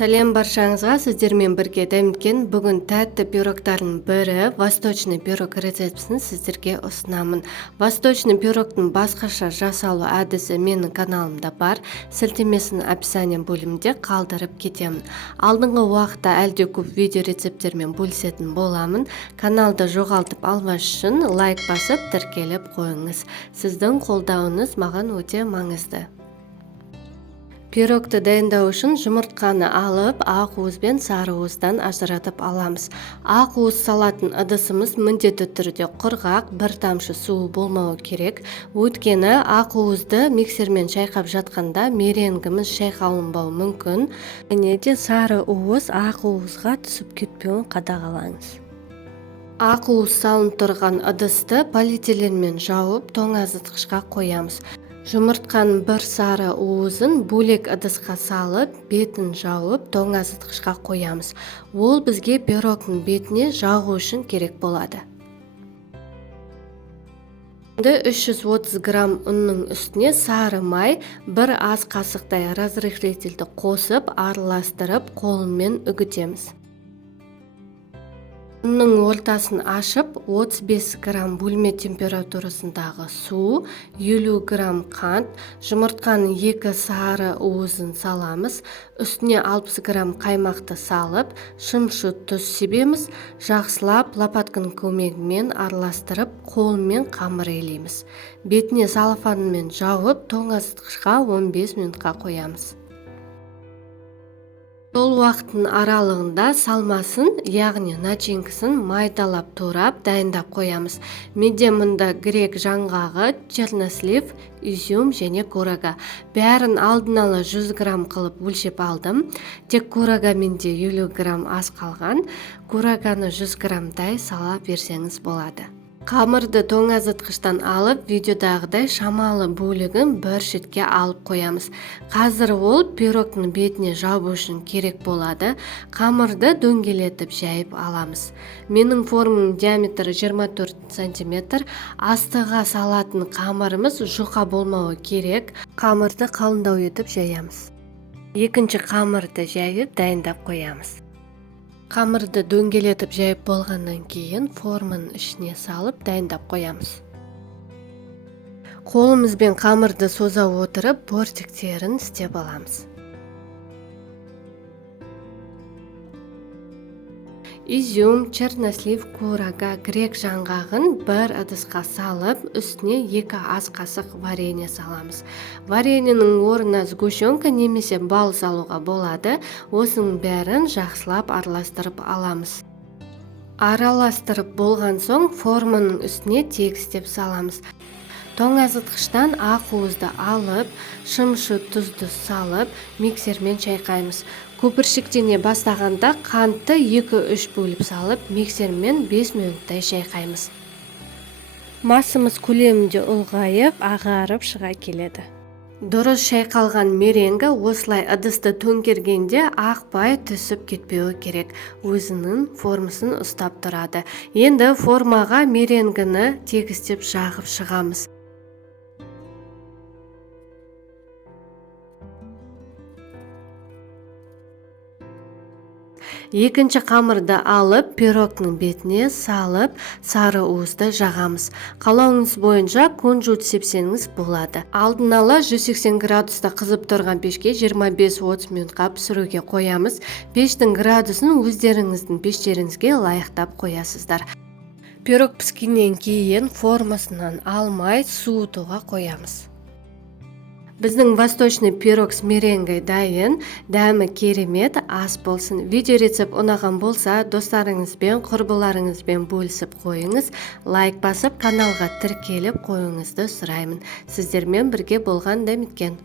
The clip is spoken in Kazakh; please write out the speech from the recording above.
Сәлем баршаңызға, сіздермен бірге дәміткен бүгін тәтті пирогтардың бірі восточный пирог рецептісін сіздерге ұсынамын. Восточный пирогтың басқаша жасалу әдісі менің каналымда бар, сілтемесін описание бөлімінде қалдырып кетемін. Алдыңғы уақытта әлде көп видео рецепттермен бөлісетін боламын. Каналды жоғалтып алмас үшін лайк басып тіркеліп қойыңыз. Сіздің қолдауыңыз маған өте маңызды. Пирогты дайындау үшін жұмыртқаны алып, ақ уыз бен сары уыздан ажыратып аламыз. Ақ уыз салатын ыдысымыз міндетті түрде құрғақ, бір тамшы суы болмауы керек. Өйткені ақ уызды миксермен шайқап жатқанда меренгіміз шайқалынбауы мүмкін. Және де сары уыз ақ уызға түсіп кетпеуін қадағалаңыз. Ақ уыз салынып тұрған ыдысты полиэтиленмен жауып, тоңазытқышқа қоямыз. Жұмыртқаның бір сары уызын бөлек ыдысқа салып, бетін жауып, тоңазытқышқа қоямыз. Ол бізге пирогтың бетіне жағу үшін керек болады. 330 грамм ұнның үстіне сары май, бір ас қасықтай разрыхлительді қосып, араластырып, қолмен үгітеміз. Ұнның ортасын ашып, 35 грамм бөлме температурасындағы су, 50 грамм қант, жұмыртқаның 2 сары уызын саламыз, үстіне 60 грамм қаймақты салып, шымшыт тұз себеміз, жақсылап лопатканың көмегімен араластырып, қолмен қамыр елейміз. Бетіне салфанмен жауып, тоңазытқышқа 15 минутқа қоямыз. Сол уақыттың аралығында салмасын, яғни начинкасын майдалап турап дайындап қоямыз. Менде мұнда грек жаңғағы, чернослив, изюм және курага. Бәрін алдын ала 100 грамм қылып өлшеп алдым. Тек курага менде 50 грамм аз қалған. Кураганы 100 граммдай сала берсеңіз болады. Қамырды тоңазытқыштан алып, видеодағыдай шамалы бөлігін бір шетке алып қоямыз. Қазір ол пирогтың бетіне жабу үшін керек болады. Қамырды дөңгелетіп жайып аламыз. Менің форманың диаметрі 24 см. Астыға салатын қамырымыз жұқа болмауы керек. Қамырды қалыңдау етіп жаямыз. Екінші қамырды жайып дайындап қоямыз. Қамырды дөңгелетіп жайып болғаннан кейін форманың ішіне салып дайындап қоямыз. Қолымызбен қамырды соза отырып, бортиктерін істеп аламыз. Изюм, чернослив, курага, грек жаңғағын бір ыдысқа салып, үстіне 2 ас қасық варенье саламыз. Вареньенің орнына сгущенка немесе бал салуға болады. Осының бәрін жақсылап араластырып аламыз. Араластырып болған соң форманың үстіне тегістеп саламыз. Тоңазытқыштан ақ уызды алып, шымшыт тұзды салып, миксермен шайқаймыз. Көпіршіктене бастағанда қантты 2-3 бөліп салып, миксермен 5 минуттай шайқаймыз. Масымыз көлемінде ұлғайып, ағарып шыға келеді. Дұрыс шайқалған меренгі осылай ыдысты төңкергенде ақпай түсіп кетпеуі керек. Өзінің формасын ұстап тұрады. Енді формаға меренгіні тегістеп жағып шығамыз. Екінші қамырды алып, пирогтың бетіне салып, сары уызды жағамыз. Қалауыңыз бойынша кунжут сепсеңіз болады. Алдын ала 180 градуста қызып тұрған пешке 25-30 минутқа пісіруге қоямыз. Пештің градусын өздеріңіздің пештеріңізге лайықтап қоясыздар. Пирог піскеннен кейін формасынан алмай суытуға қоямыз. Біздің восточный пирог с меренгой дайын, дәмі керемет, ас болсын. Видео рецепт ұнаған болса, достарыңызбен, құрбыларыңызбен бөлісіп қойыңыз. Лайк басып, каналға тіркеліп қойыңызды сұраймын. Сіздермен бірге болған Дәміткен.